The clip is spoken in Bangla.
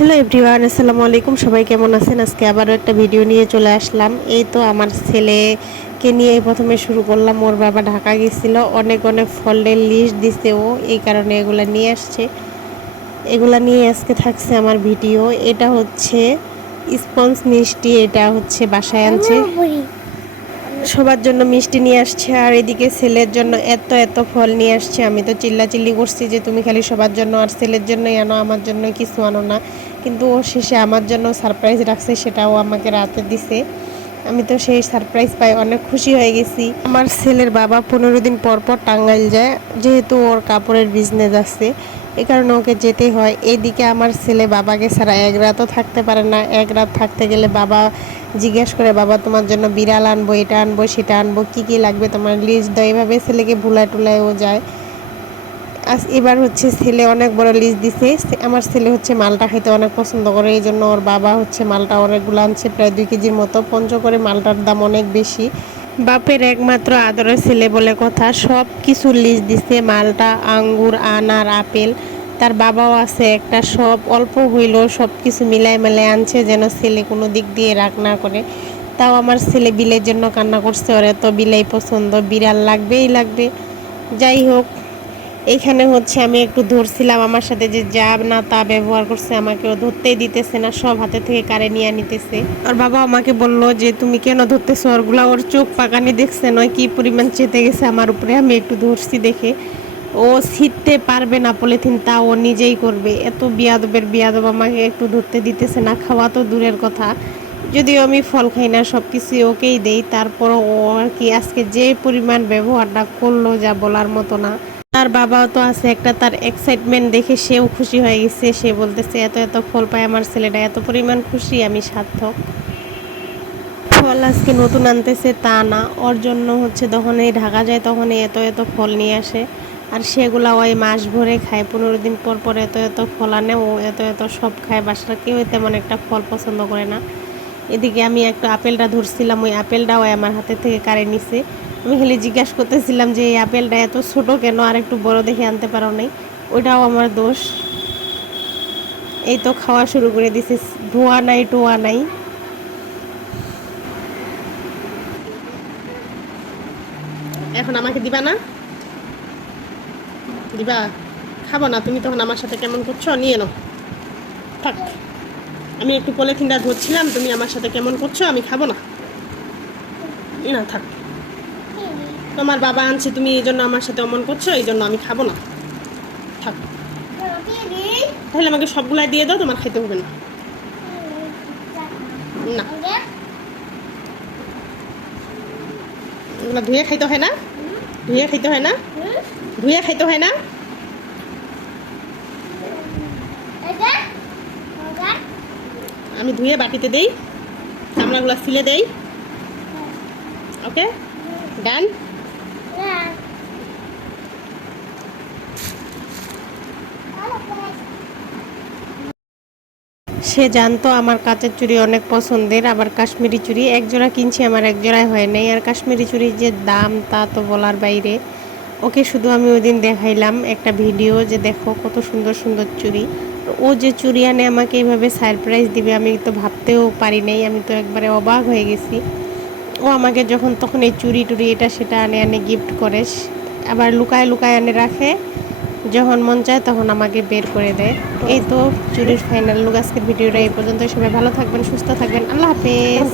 হ্যালো এভরিওয়ান, আসসালামু আলাইকুম। সবাই কেমন আছেন? আজকে আবারও একটা ভিডিও নিয়ে চলে আসলাম। এই তো আমার ছেলেকে নিয়ে প্রথমে শুরু করলাম। ওর বাবা ঢাকা গেছিল, অনেক অনেক ফলের লিস্ট দিছে ও, এই কারণে এগুলা নিয়ে আসছে। এগুলা নিয়ে আজকে থাকছে আমার ভিডিও। এটা হচ্ছে স্পঞ্জ মিষ্টি, এটা হচ্ছে বাসায় আনছে। সবার জন্য মিষ্টি নিয়ে আসছে, আর এদিকে ছেলের জন্য এত এত ফল নিয়ে আসছে। আমি তো চিল্লাচিল্লি করছি যে তুমি খালি সবার জন্য আর ছেলের জন্যই আনো, আমার জন্য কিছু আনো না। কিন্তু ও শেষে আমার জন্য সারপ্রাইজ রাখছে, সেটাও আমাকে রাতে দিছে। আমি তো সেই সারপ্রাইজ পাই অনেক খুশি হয়ে গেছি। আমার ছেলের বাবা 15 দিন পর পর টাঙ্গাইল যায়, যেহেতু ওর কাপড়ের বিজনেস আছে, এই কারণে ওকে যেতে হয়। এইদিকে আমার ছেলে বাবাকে ছাড়া এক রাতও থাকতে পারে না। এক রাত থাকতে গেলে বাবা জিজ্ঞেস করে, বাবা তোমার জন্য বিড়াল আনবো, এটা আনবো, সেটা আনবো, কী কী লাগবে তোমার লিস্ট দাও। এভাবে ছেলেকে ভুলায় টুলায়ও যায়। আজ এবার হচ্ছে ছেলে অনেক বড় লিস্ট দিছে। আমার ছেলে হচ্ছে মালটা খেতে অনেক পছন্দ করে, এই জন্য ওর বাবা হচ্ছে মালটা অনেকগুলো আনছে, প্রায় 2 কেজির মতো। পঞ্চগড়ে মালটার দাম অনেক বেশি। বাপের একমাত্র আদরের ছেলে বলে কথা, সব কিছু লিস্ট দিছে, মালটা, আঙ্গুর, আনার, আপেল। তার বাবাও আছে একটা, সব অল্প হইলেও সব কিছু মিলাই মিলাই আনছে, যেন ছেলে কোনো দিক দিয়ে রাগ না করে। তাও আমার ছেলে বিলের জন্য কান্না করছে, ওর এত বিলাই পছন্দ, বিড়াল লাগবেই লাগবে। যাই হোক, এইখানে হচ্ছে আমি একটু ধরছিলাম, আমার সাথে যে যা না তা ব্যবহার করছে, আমাকেও ধরতেই দিতেছে না, সব হাতে থেকে কারে নিয়ে নিতেছে। আর বাবা আমাকে বলল যে তুমি কেন ধরতেছো ওরগুলা, ওর চোখ পাকানি দেখছে নয় কি পরিমাণ চেতে গেছে আমার উপরে। আমি একটু ধরছি দেখে ও ছিটতে পারবে না পলিথিন, তা ও নিজেই করবে। এত বিয়াদবের বিয়াদব, আমাকে একটু ধরতে দিতেছে না। খাওয়া তো দূরের কথা, যদিও আমি ফল খাই না, সব কিছু ওকেই দেই, তারপরও ও আর কি আজকে যে পরিমাণ ব্যবহারটা করলো যা বলার মতো না। তার বাবাও তো আছে একটা, তার এক্সাইটমেন্ট দেখে সেও খুশি হয়ে গেছে। সে বলতেছে এত এত ফল পায় আমার ছেলেটা, এত পরিমাণ খুশি, আমি সার্থক। ফল আজকে নতুন আনতেছে তা না, ওর জন্য হচ্ছে যখনই ঢাকা যায় তখনই এত এত ফল নিয়ে আসে, আর সেগুলা ওই মাস ভরে খায়। 15 দিন পর পর এত এত ফল আনে, ও এত এত সব খায়। বাসার কেউ তেমন একটা ফল পছন্দ করে না। এদিকে আমি একটা আপেলটা ধরছিলাম, ওই আপেলটাও আমার হাতে থেকে কাড়ে নিছে। আমি খালি জিজ্ঞাসা করতেছিলাম যে এই আপেলটা এত ছোট কেন, আর একটু বড় দেখে আনতে পারো নাই। ওইটাও আমার দোষ। এই তো খাওয়া শুরু করে দিছে, ধোয়া নাই টোয়া নাই। এখন আমাকে দিবা না? দিবা? খাবো না তুমি তখন আমার সাথে কেমন করছো, নিয়ে নাও, থাক। আমি একটু পলিথিনটা ধরছিলাম, তুমি আমার সাথে কেমন করছো, আমি খাবো না, না থাক। তোমার বাবা আনছে, তুমি এই জন্য আমার সাথে অমন করছো, এই জন্য আমি খাবো না, থাক। তাহলে আমাকে সবগুলাই দিয়ে দাও, তোমার খাইতে হবে না। না, এগুলো ধুয়ে খাইতে হয় না, ধুয়ে খাইতে হয় না, ধুয়ে খাইতে হয় না। আমি ধুয়ে বাটিতে দেই, চামড়াগুলো সিলে দেই। ওকে, ডান। সে জানতো আমার কাচের চুড়ি অনেক পছন্দের, আবার কাশ্মীরি চুড়ি একজোড়া কিনছি, আমার একজোড়াই হয় নাই। আর কাশ্মীরি চুড়ির যে দাম তা তো বলার বাইরে। ওকে শুধু আমি ওই দিন দেখাইলাম একটা ভিডিও, যে দেখো কত সুন্দর সুন্দর চুড়ি। ও যে চুড়ি আনে আমাকে এইভাবে সারপ্রাইজ দিবে, আমি তো ভাবতেও পারি নাই। আমি তো একবারে অবাক হয়ে গেছি। ও আমাকে যখন তখন এই চুড়ি টুড়ি এটা সেটা আনে আনে গিফট করে, আবার লুকায় লুকায় আনে রাখে, যখন মন চায় তখন আমাকে বের করে দেয়। এই তো চুরির ফাইনাল লুক। আজকের ভিডিওটা এই পর্যন্ত। সবাই ভালো থাকবেন, সুস্থ থাকবেন, আল্লাহ হাফেজ।